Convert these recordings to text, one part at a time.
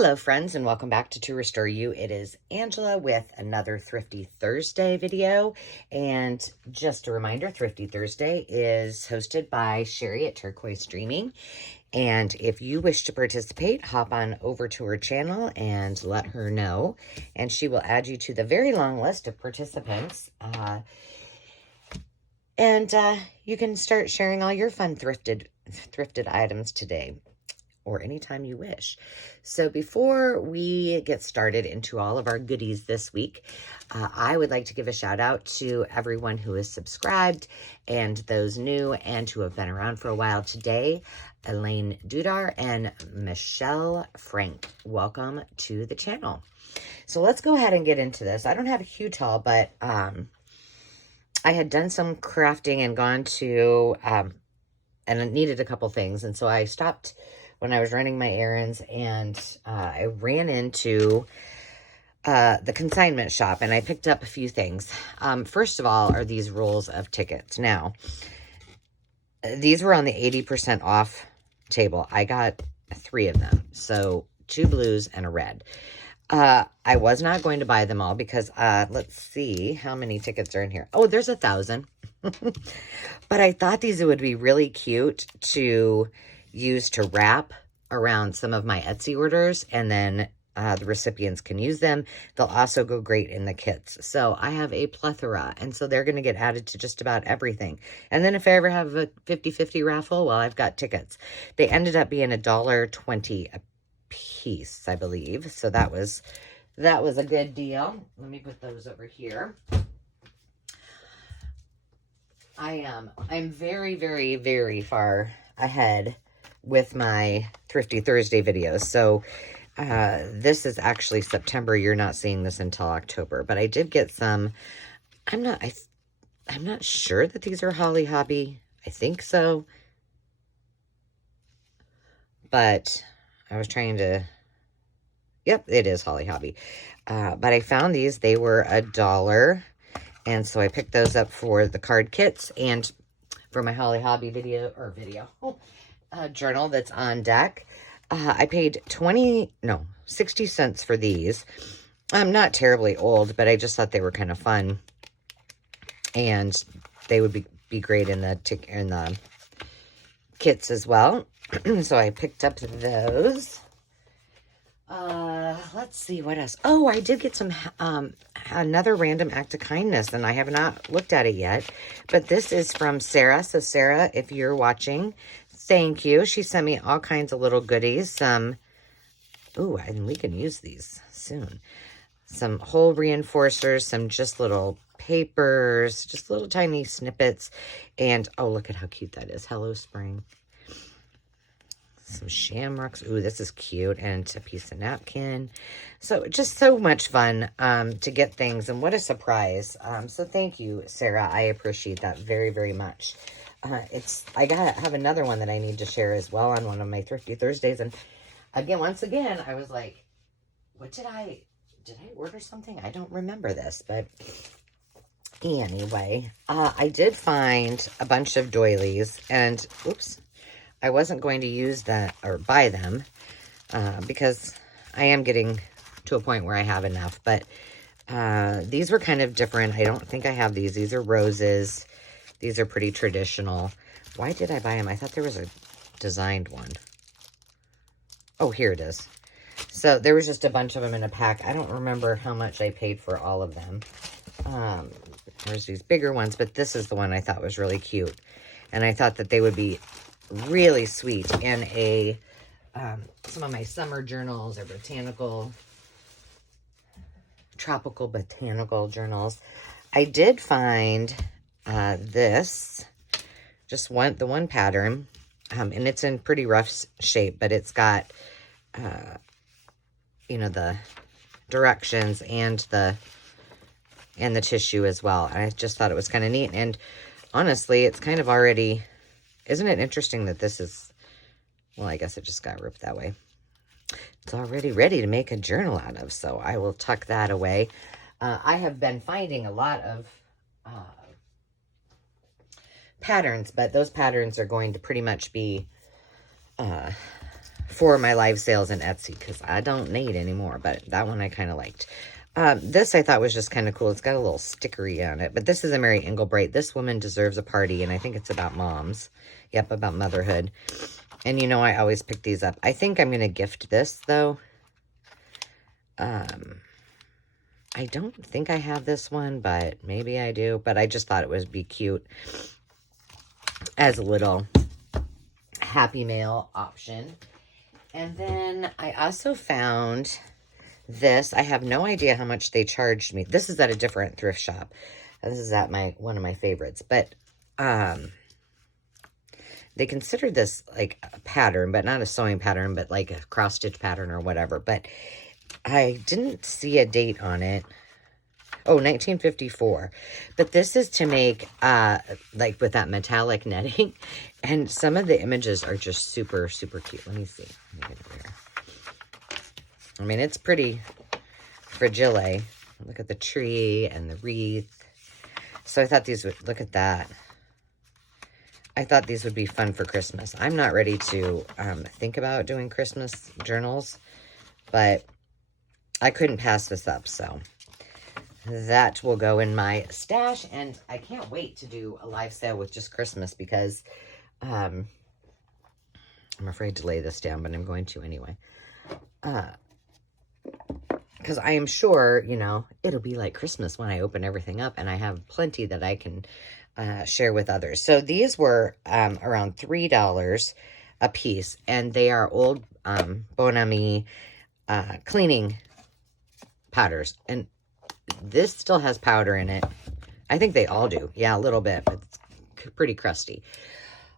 Hello friends, and welcome back to Restore You. It is Angela with another Thrifty Thursday video. And just a reminder, Thrifty Thursday is hosted by Sherry at Turquoise Dreaming. And if you wish to participate, hop on over to her channel and let her know. And she will add you to the very long list of participants. You can start sharing all your fun thrifted items today, or anytime you wish. So before we get started into all of our goodies this week, I would like to give a shout out to everyone who is subscribed and those new and who have been around for a while today. Elaine Dudar and Michelle Frank, welcome to the channel. So let's go ahead and get into this. I don't have a huge haul, but I had done some crafting and gone to, and I needed a couple things. And so I stopped when I was running my errands, and I ran into the consignment shop, and I picked up a few things. First of all are these rolls of tickets. Now, these were on the 80% off table. I got 3 of them, so 2 blues and a red. I was not going to buy them all because, let's see how many tickets are in here. Oh, there's 1,000. But I thought these would be really cute to use to wrap around some of my Etsy orders, and then the recipients can use them. They'll also go great in the kits. So I have a plethora, and so they're going to get added to just about everything. And then if I ever have a 50-50 raffle, well, I've got tickets. They ended up being $1.20 a piece, I believe. So that was a good deal. Let me put those over here. I'm very, very, very far ahead with my Thrifty Thursday videos. So this is actually September. You're not seeing this until October, but I did get some. I'm not sure that these are Holly Hobby. I think so, but I was trying to, yep, it is Holly Hobby. But I found these. They were $1. And so I picked those up for the card kits and for my Holly Hobby journal that's on deck. I paid 60 cents for these. I'm not terribly old, but I just thought they were kind of fun. And they would be great in the kits as well. So I picked up those. Let's see what else. Oh, I did get some, another random act of kindness, and I have not looked at it yet, but this is from Sarah. So Sarah, if you're watching, thank you. She sent me all kinds of little goodies. Some, ooh, and we can use these soon. Some hole reinforcers, some just little papers, just little tiny snippets. And, oh, look at how cute that is. Hello, Spring. Some shamrocks. Ooh, this is cute. And a piece of napkin. So just so much fun to get things. And what a surprise. So thank you, Sarah. I appreciate that very, very much. I have another one that I need to share as well on one of my Thrifty Thursdays. And once again, I was like, what did I order something? I don't remember this, but anyway, I did find a bunch of doilies, and oops, I wasn't going to use that or buy them because I am getting to a point where I have enough. But these were kind of different. I don't think I have these. These are roses. These are pretty traditional. Why did I buy them? I thought there was a designed one. Oh, here it is. So there was just a bunch of them in a pack. I don't remember how much I paid for all of them. There's these bigger ones, but this is the one I thought was really cute. And I thought that they would be really sweet in some of my summer journals or tropical botanical journals. I did find this, just the one pattern, and it's in pretty rough shape, but it's got the directions and the tissue as well. I just thought it was kind of neat, and honestly, it's kind of already. Isn't it interesting that this is, well, I guess it just got ripped that way. It's already ready to make a journal out of, so I will tuck that away. I have been finding a lot of patterns, but those patterns are going to pretty much be for my live sales in Etsy, because I don't need any more, but that one I kind of liked. This I thought was just kind of cool. It's got a little stickery on it, but this is a Mary Englebright. This woman deserves a party, and I think it's about moms. Yep, about motherhood. And you know, I always pick these up. I think I'm going to gift this, though. I don't think I have this one, but maybe I do. But I just thought it would be cute as a little Happy Mail option. And then I also found this. I have no idea how much they charged me. This is at a different thrift shop. This is at one of my favorites. But they considered this like a pattern, but not a sewing pattern, but like a cross-stitch pattern or whatever. But I didn't see a date on it. Oh, 1954. But this is to make, like with that metallic netting. And some of the images are just super, super cute. Let me see. Let me get it here. I mean, it's pretty fragile. Look at the tree and the wreath. So I thought these would, look at that. I thought these would be fun for Christmas. I'm not ready to think about doing Christmas journals, but I couldn't pass this up, so that will go in my stash. And I can't wait to do a live sale with just Christmas, because I'm afraid to lay this down, but I'm going to anyway. Because I am sure, you know, it'll be like Christmas when I open everything up, and I have plenty that I can share with others. So these were around $3 a piece, and they are old Bon Ami cleaning powders. And this still has powder in it. I think they all do. Yeah, a little bit, but it's pretty crusty.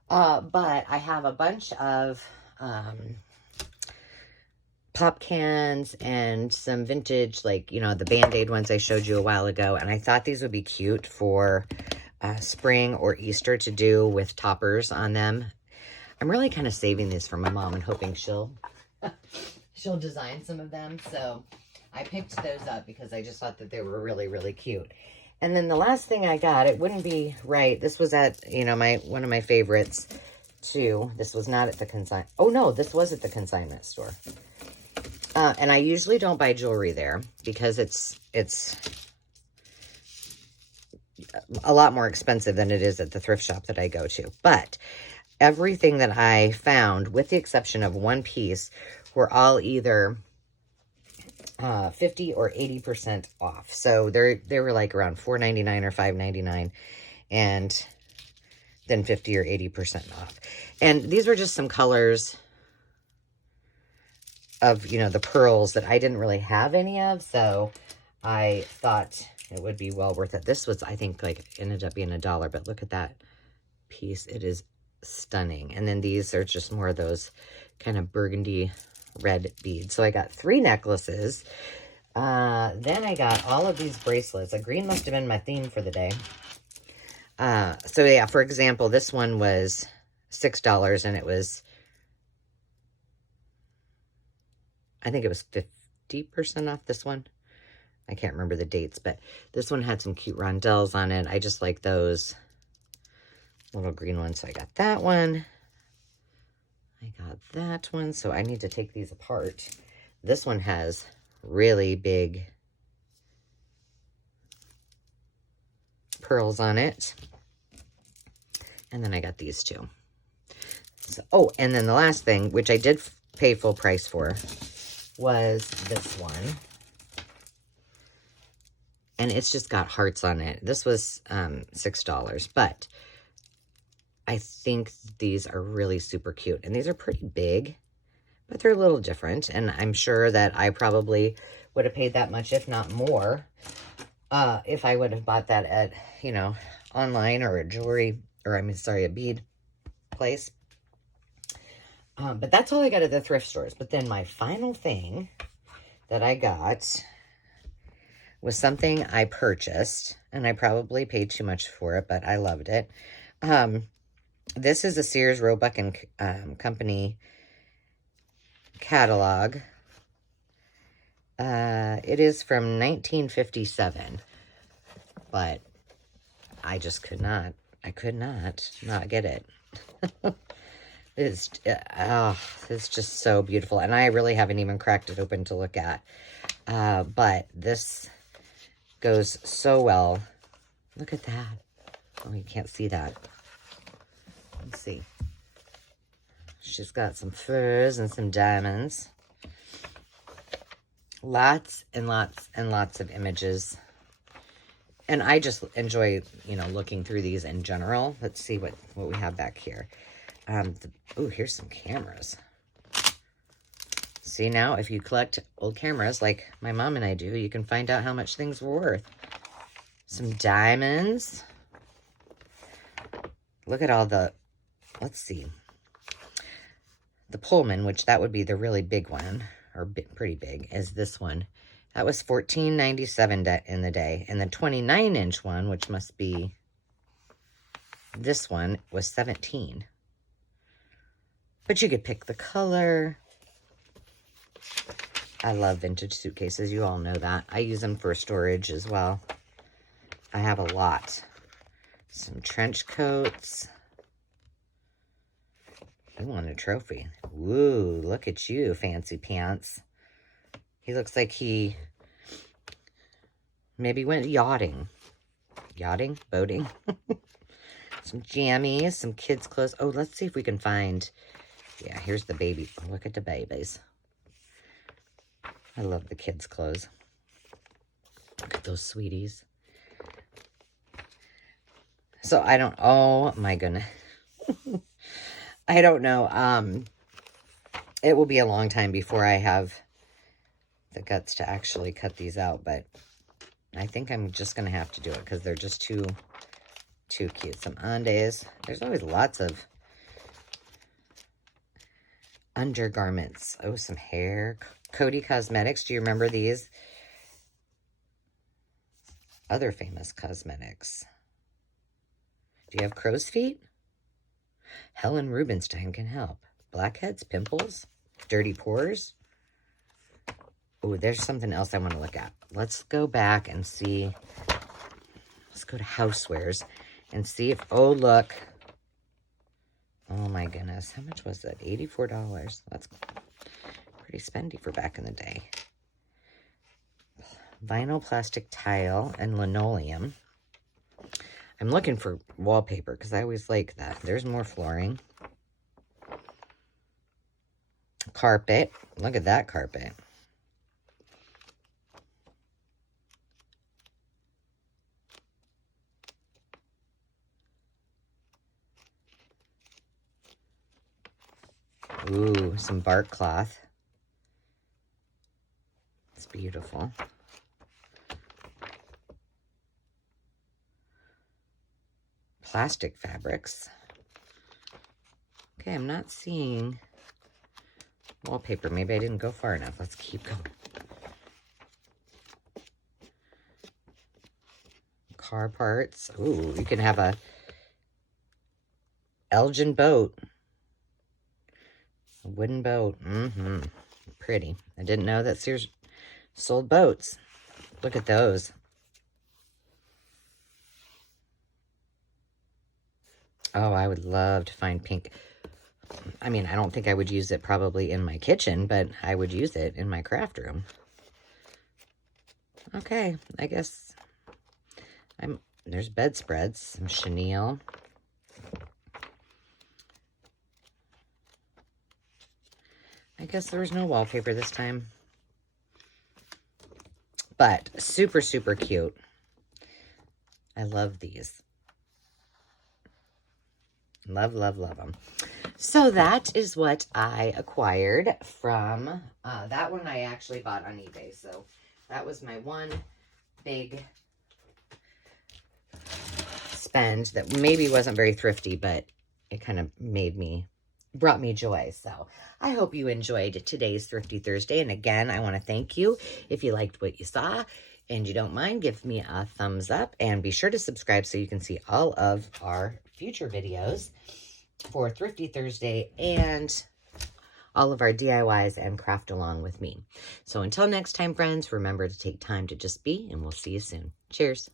But I have a bunch of pop cans and some vintage, like, you know, the Band-Aid ones I showed you a while ago. And I thought these would be cute for spring or Easter to do with toppers on them. I'm really kind of saving these for my mom and hoping she'll design some of them. So I picked those up because I just thought that they were really, really cute. And then the last thing I got, it wouldn't be right. This was at, you know, one of my favorites too. This was not at the oh no, this was at the consignment store. And I usually don't buy jewelry there because it's a lot more expensive than it is at the thrift shop that I go to. But everything that I found, with the exception of one piece, were all either 50 or 80% off. So they were like around $4.99 or $5.99, and then 50 or 80% off. And these were just some colors of, you know, the pearls that I didn't really have any of, so I thought it would be well worth it. This was, I think, like, ended up being $1, but look at that piece. It is stunning. And then these are just more of those kind of burgundy red beads. So I got 3 necklaces. Then I got all of these bracelets. A green must have been my theme for the day. So yeah, for example, this one was $6, and it was, I think it was 50% off this one. I can't remember the dates, but this one had some cute rondelles on it. I just like those little green ones. So I got that one. I got that one. So I need to take these apart. This one has really big pearls on it. And then I got these two. So, oh, and then the last thing, which I did pay full price for, was this one. And it's just got hearts on it. This was $6, but I think these are really super cute. And these are pretty big, but they're a little different. And I'm sure that I probably would have paid that much, if not more, if I would have bought that at, you know, online or a jewelry, or a bead place. But that's all I got at the thrift stores. But then my final thing that I got was something I purchased, and I probably paid too much for it, but I loved it. This is a Sears Roebuck and Company catalog. It is from 1957, but I just could not get it. It's just so beautiful. And I really haven't even cracked it open to look at. But this goes so well. Look at that. Oh, you can't see that. Let's see. She's got some furs and some diamonds. Lots and lots and lots of images. And I just enjoy, you know, looking through these in general. Let's see what we have back here. Oh, here's some cameras. See, now, if you collect old cameras like my mom and I do, you can find out how much things were worth. Some diamonds. Look at all the, let's see. The Pullman, which that would be the really big one, or pretty big, is this one. That was $14.97 in the day. And the 29-inch one, which must be this one, was $17. But you could pick the color. I love vintage suitcases. You all know that. I use them for storage as well. I have a lot. Some trench coats. I want a trophy. Woo, look at you, fancy pants. He looks like he maybe went yachting. Yachting? Boating? Some jammies, some kids' clothes. Oh, let's see if we can find... Yeah, here's the baby. Oh, look at the babies. I love the kids' clothes. Look at those sweeties. So I don't... Oh, my goodness. I don't know. It will be a long time before I have the guts to actually cut these out, but I think I'm just going to have to do it because they're just too cute. Some Andes. There's always lots of undergarments. Oh, some hair. Cody Cosmetics. Do you remember these? Other famous cosmetics. Do you have crow's feet? Helen Rubinstein can help. Blackheads, pimples, dirty pores. Oh, there's something else I want to look at. Let's go back and see. Let's go to Housewares and see if, oh, look. Oh, my goodness. How much was that? $84. That's pretty spendy for back in the day. Vinyl plastic tile and linoleum. I'm looking for wallpaper because I always like that. There's more flooring. Carpet. Look at that carpet. Ooh, some bark cloth. It's beautiful. Plastic fabrics. Okay, I'm not seeing wallpaper. Maybe I didn't go far enough. Let's keep going. Car parts. Ooh, you can have a Elgin boat. A wooden boat. Pretty. I didn't know that Sears sold boats. Look at those. Oh, I would love to find pink. I mean, I don't think I would use it probably in my kitchen, but I would use it in my craft room. Okay, I guess there's bedspreads, some chenille. I guess there was no wallpaper this time. But super, super cute. I love these. Love, love, love them. So that is what I acquired from, that one I actually bought on eBay. So that was my one big spend that maybe wasn't very thrifty, but it kind of brought me joy. So I hope you enjoyed today's Thrifty Thursday. And again, I want to thank you. If you liked what you saw and you don't mind, give me a thumbs up and be sure to subscribe so you can see all of our future videos for Thrifty Thursday and all of our DIYs and craft along with me. So until next time, friends, remember to take time to just be, and we'll see you soon. Cheers.